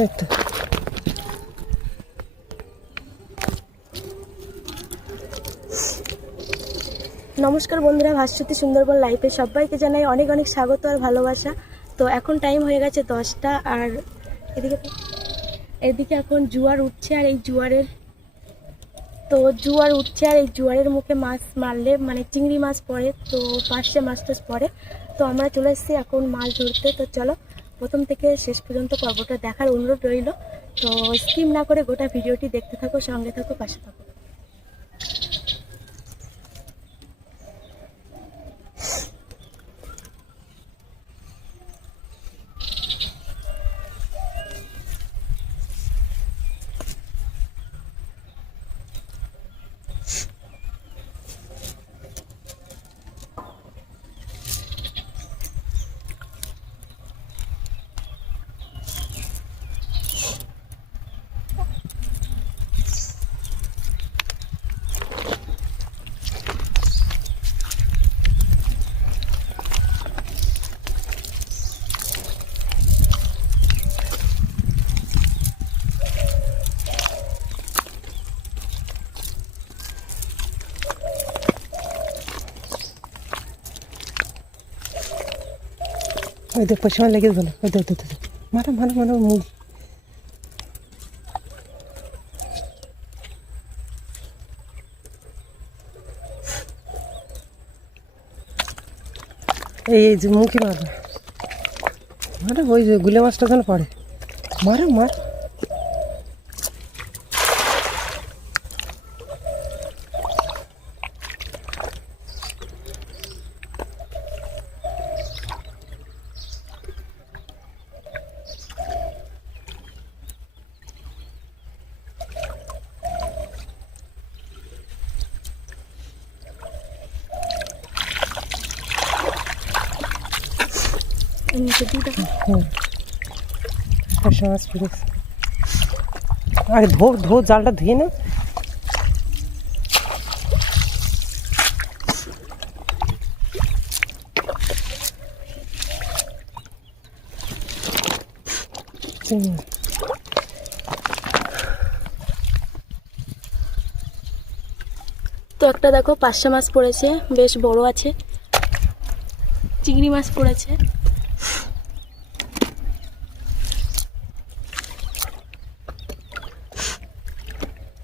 এই তো নমস্কার বন্ধুরা, ভাস্বতী সুন্দরবন লাইফে সবাইকে জানাই অনেক অনেক স্বাগত আর ভালোবাসা। তো এখন টাইম হয়ে গেছে 10টা, আর এদিকে এখন জোয়ার উঠছে, আর এই জোয়ারের মুখে মাছ মারলে মানে চিংড়ি মাছ পড়ে, তো পার্শে মাছ টাছ পড়ে। তো আমরা চলে এসেছি এখন মাছ ধরতে। তো চলো প্রথম থেকে শেষ পর্যন্ত পর্বটা দেখার অনুরোধ রইল। তো স্কিপ না করে গোটা ভিডিওটি দেখতে থাকো, সঙ্গে থাকো, পাশে থাকো। ওই দেখ পয়সা লেগে গেল। ওই দেখ মারা মারা মারা মুড়ি। এই যে মুখে মারা মারা, ওই যে গুলে মাছটা ওখানে পড়ে। মারা মারা পয়সা মাছ পড়েছে। আরে ধো জালটা ধুয়ে না। তো একটা দেখো পার্শে মাছ পড়েছে, বেশ বড় আছে। চিংড়ি মাছ পড়েছে।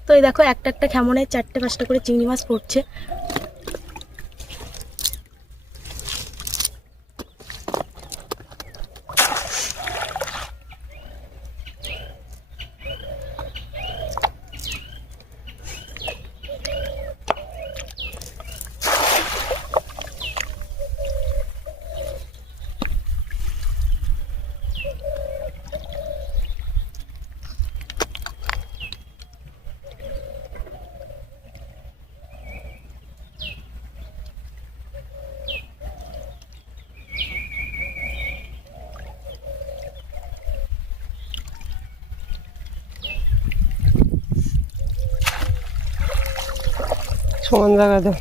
তো এই দেখো একটা একটা খেমনে 4-5টা করে চিংড়ি মাছ পড়ছে। সমান জায়গা দে,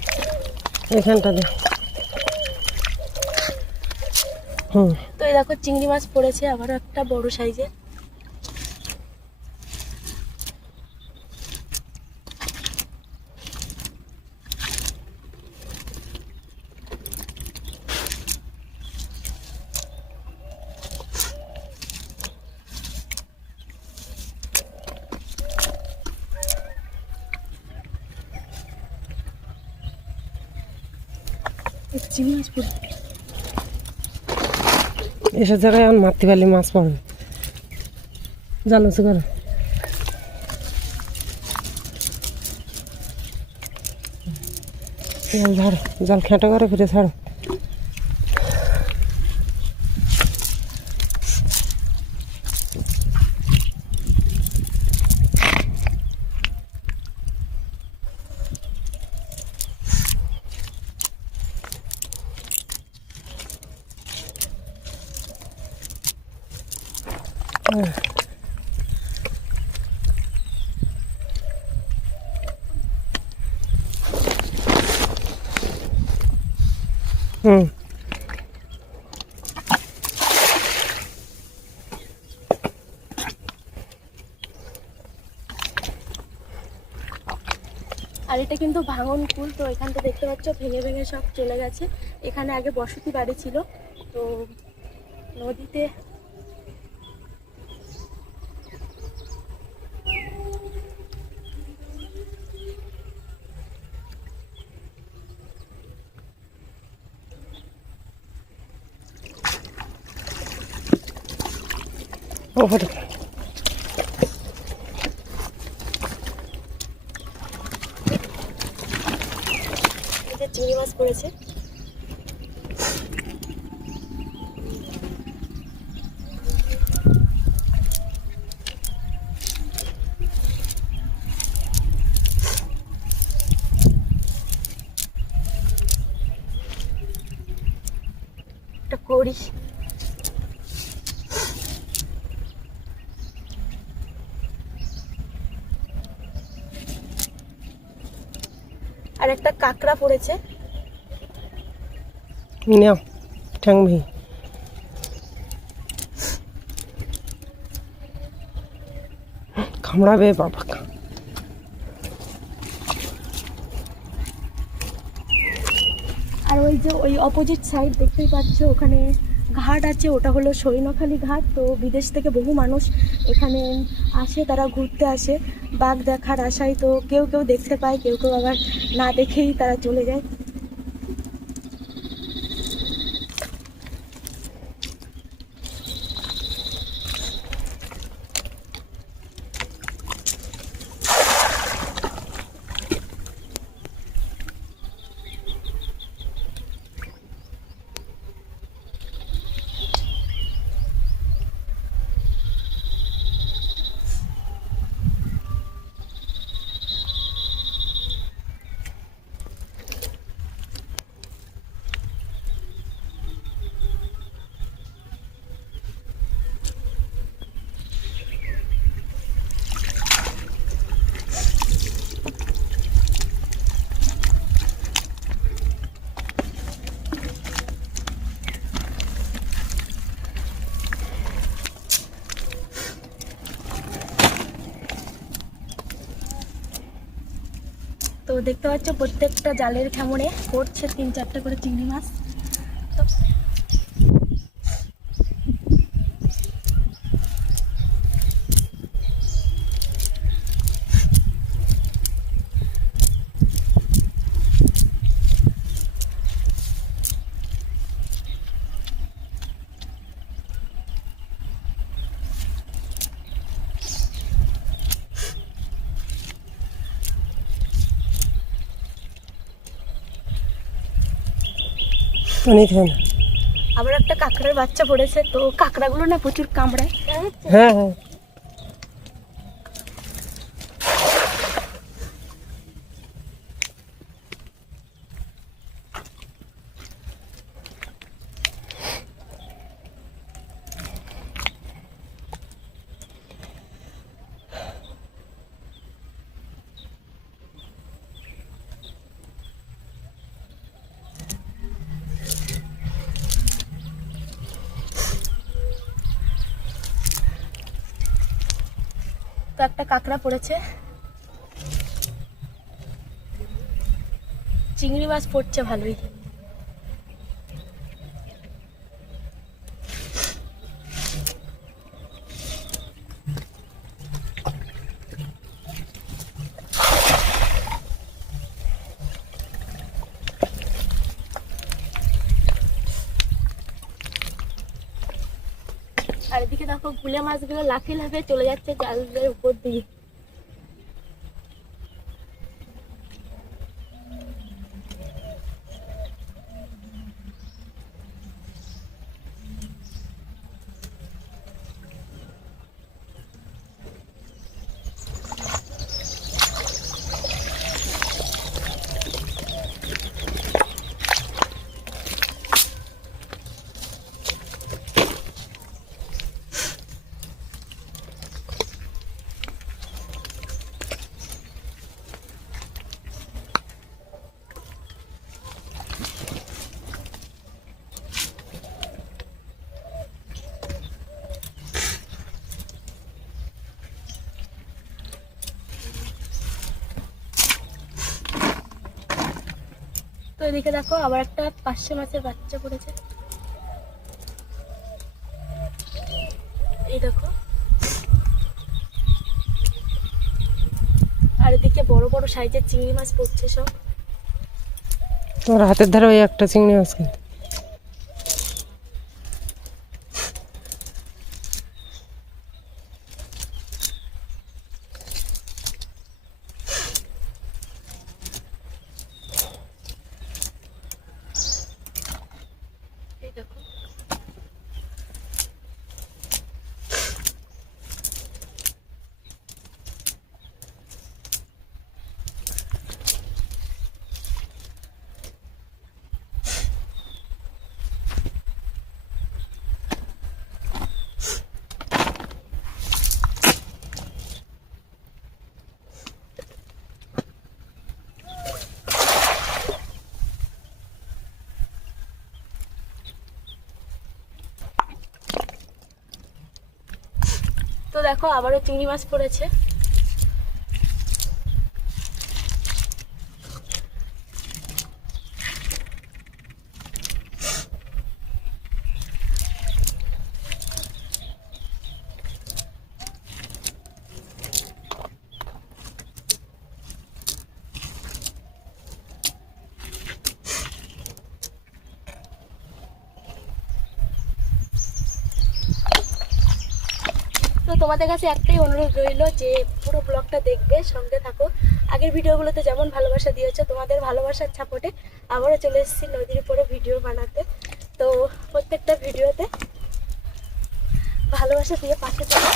এখানটা দে। তো এই দেখো চিংড়ি মাছ পড়েছে, আবারও একটা বড় সাইজের। চিংড়ি মাছ পড়ে এসব জায়গায় এখন মারতে পারলে মাছ পড়বে। জাল উঁচু করো। ছাড়ো, জাল খেঁটো করে ফিরে ছাড়ো। আর এটা কিন্তু ভাঙন কুল, তো এখানটা দেখতে পাচ্ছ ভেঙে ভেঙে সব চলে গেছে। এখানে আগে বসতি বাড়ি ছিল, তো নদীতে ওপরে এই যে চিংড়ি মাছ পড়েছে। একটা কড়ি, আর একটা কাঁকড়া পড়েছে। নাও ঠ্যাং ভেঙে কামড়াবে বাবা। আর ওই যে ওই অপোজিট সাইড দেখতেই পাচ্ছ, ওখানে ঘাট আছে, ওটা হলো সৈন্যখালী ঘাট। তো বিদেশ থেকে বহু মানুষ এখানে আসে, তারা ঘুরতে আসে বাঘ দেখার আশায়। তো কেউ কেউ দেখতে পায়, কেউ কেউ আবার না দেখেই তারা চলে যায়। তো দেখতে পাচ্ছ প্রত্যেকটা জালের খেমনে পড়ছে 3-4টা করে চিংড়ি মাছ। তো নিতে হবে না। আবার একটা কাঁকড়ার বাচ্চা পড়েছে। তো কাঁকড়াগুলো না প্রচুর কামড়ায়। হ্যাঁ হ্যাঁ তো একটা কাঁকড়া পড়েছে। চিংড়ি মাছ পড়ছে ভালোই। আর এদিকে দেখো গুলে মাছগুলো লাফিয়ে লাফিয়ে চলে যাচ্ছে জালের উপর দিয়ে। এদিকে দেখো আবার একটা পার্শে মাছের বাচ্চা পড়েছে। এই দেখো, আর এদিকে বড় বড় সাইজের চিংড়ি মাছ পড়ছে সব। তোমার হাতের ধারে ওই একটা চিংড়ি মাছ কিন্তু। এই দেখো, তো দেখো আবারও চিংড়ি মাছ পড়েছে। তো তোমাদের কাছে একটাই অনুরোধ রইল যে পুরো ব্লগটা দেখবে, সঙ্গে থাকো। আগের ভিডিওগুলোতে যেমন ভালোবাসা দিয়েছো, তোমাদের ভালোবাসার সাপোর্টে আবারও চলে এসেছি নদীর উপরে ভিডিও বানাতে। তো প্রত্যেকটা ভিডিওতে ভালোবাসা দিয়ে পাশে থাকো।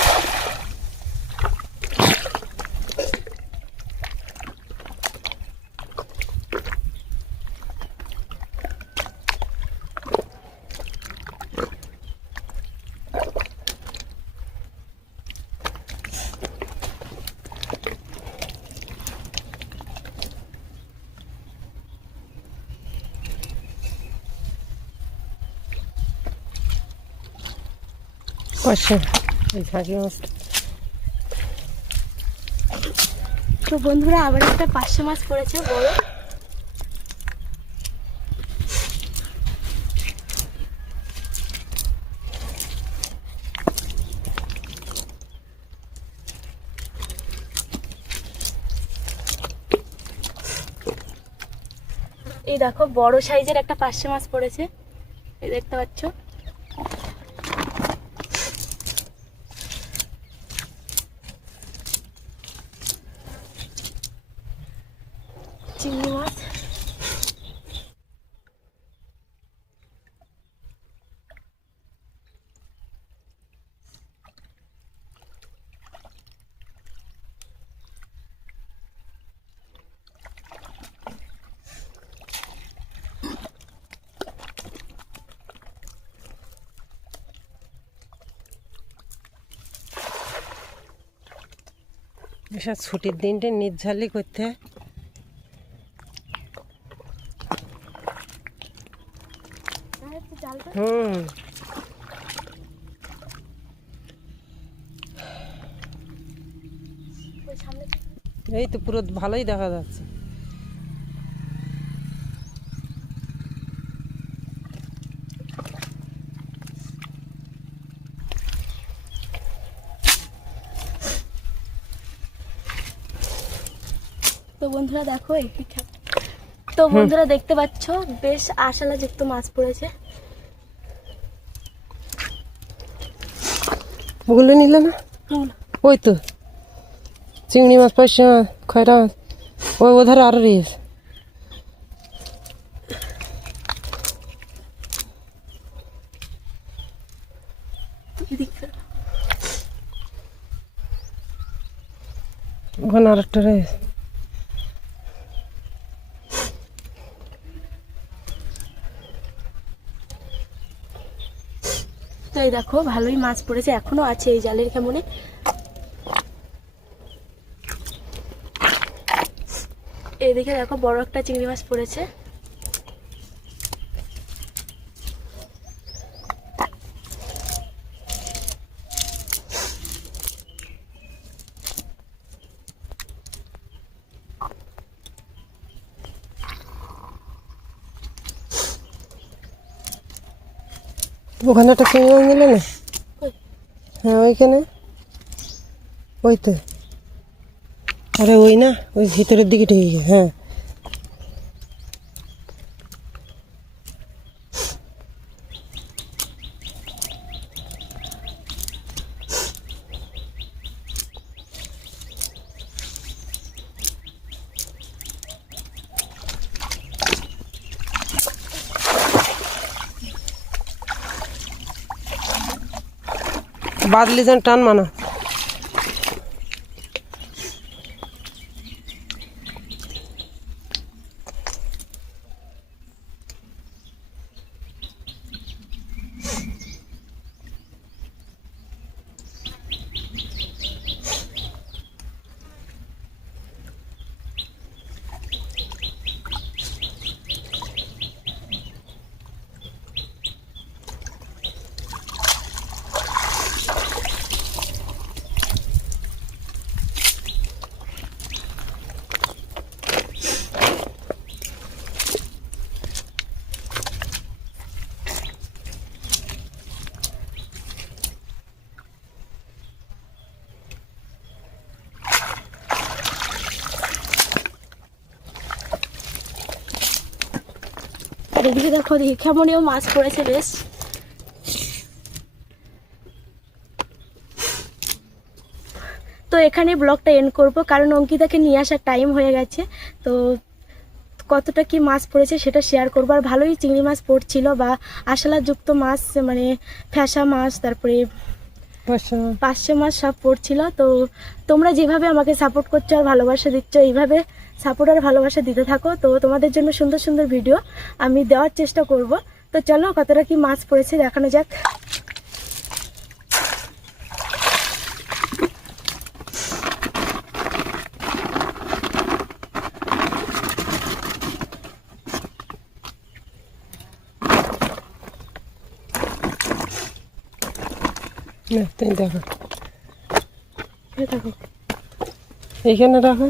পাশে এই ঝাঁকি মাছ। তো বন্ধুরা আবার একটা পার্শে মাছ পড়েছে বড়। এই দেখো বড় সাইজের একটা পার্শে মাছ পড়েছে, এই দেখতে পাচ্ছ। চিংড়ি মাছ। এসব ছুটির দিনটা নির্ঝালি করতে হয়। হুম, এই তো পুরো ভালোই দেখা যাচ্ছে। তো বন্ধুরা দেখো একটি তো বন্ধুরা দেখতে পাচ্ছ বেশ আশালাযুক্ত মাছ পড়েছে। ওগুলো নিলে না? ওই তো চিংড়ি মাছ, পার্শে মাছ, খয়রা মাছ, ওই ওধারে আরো রয়েছে। ওখানে আর একটা রয়েছে। তো এই দেখো ভালোই মাছ পড়েছে, এখনো আছে এই জালের কেমনে। এইদিকে দেখো বড় একটা চিংড়ি মাছ পড়েছে। ওখানে একটা চিংড়ি মাছ নিলে না? হ্যাঁ ওইখানে, ওই তো, আরে ওই না, ওই ভিতরের দিকে ঢেকে গিয়ে, হ্যাঁ। বাদলি যেন টান মানা। আর এদিকে দেখো কেমনও মাছ পড়েছে বেশ। তো এখানে ব্লগটা এন্ড করব, কারণ অঙ্কিতাকে নিয়ে আসার টাইম হয়ে গেছে। তো কতটা কি মাছ পড়েছে সেটা শেয়ার করবো। আর ভালোই চিংড়ি মাছ পড়ছিল, বা আশালাযুক্ত মাছ, মানে ফ্যাসা মাছ, তারপরে পার্শে মাছ সব পড়ছিল। তো তোমরা যেভাবে আমাকে সাপোর্ট করছো আর ভালোবাসা দিচ্ছ, এইভাবে সাপোর্ট আর ভালোবাসা দিতে থাকো। তো তোমাদের জন্য সুন্দর সুন্দর ভিডিও আমি দেওয়ার চেষ্টা করব। তো চলো কতটা কি মাছ পড়েছে দেখানো যাক। দেখো দেখো এইখানে রাখো,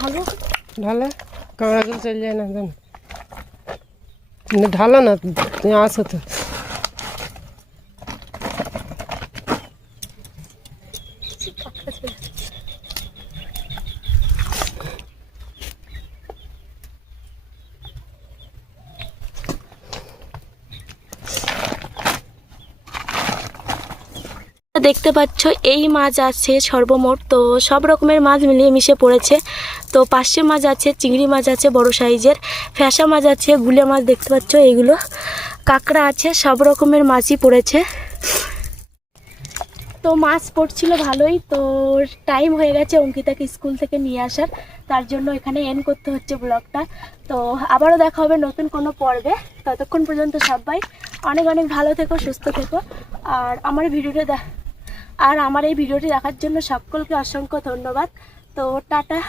ভালো ঢালে কাঁকড়াগুলো চলে যায় না, জানো ঢালো না, তুমি আসো তো। দেখতে পাচ্ছ এই মাছ আছে সর্বমোট, তো সব রকমের মাছ মিলিয়ে মিশে পড়েছে। তো পার্শে মাছ আছে, চিংড়ি মাছ আছে বড় সাইজের, ফ্যাসা মাছ আছে, গুলে মাছ দেখতে পাচ্ছ এগুলো, কাঁকড়া আছে, সব রকমের মাছই পড়েছে। তো মাছ পড়ছিল ভালোই। তো টাইম হয়ে গেছে অঙ্কিতাকে স্কুল থেকে নিয়ে আসার, তার জন্য এখানে এন্ড করতে হচ্ছে ব্লগটা। তো আবারও দেখা হবে নতুন কোনো পর্বে। ততক্ষণ পর্যন্ত সবাই অনেক অনেক ভালো থেকো, সুস্থ থেকো। আর আমার এই ভিডিওটি দেখার জন্য সকলকে অসংখ্য ধন্যবাদ। তো টাটা।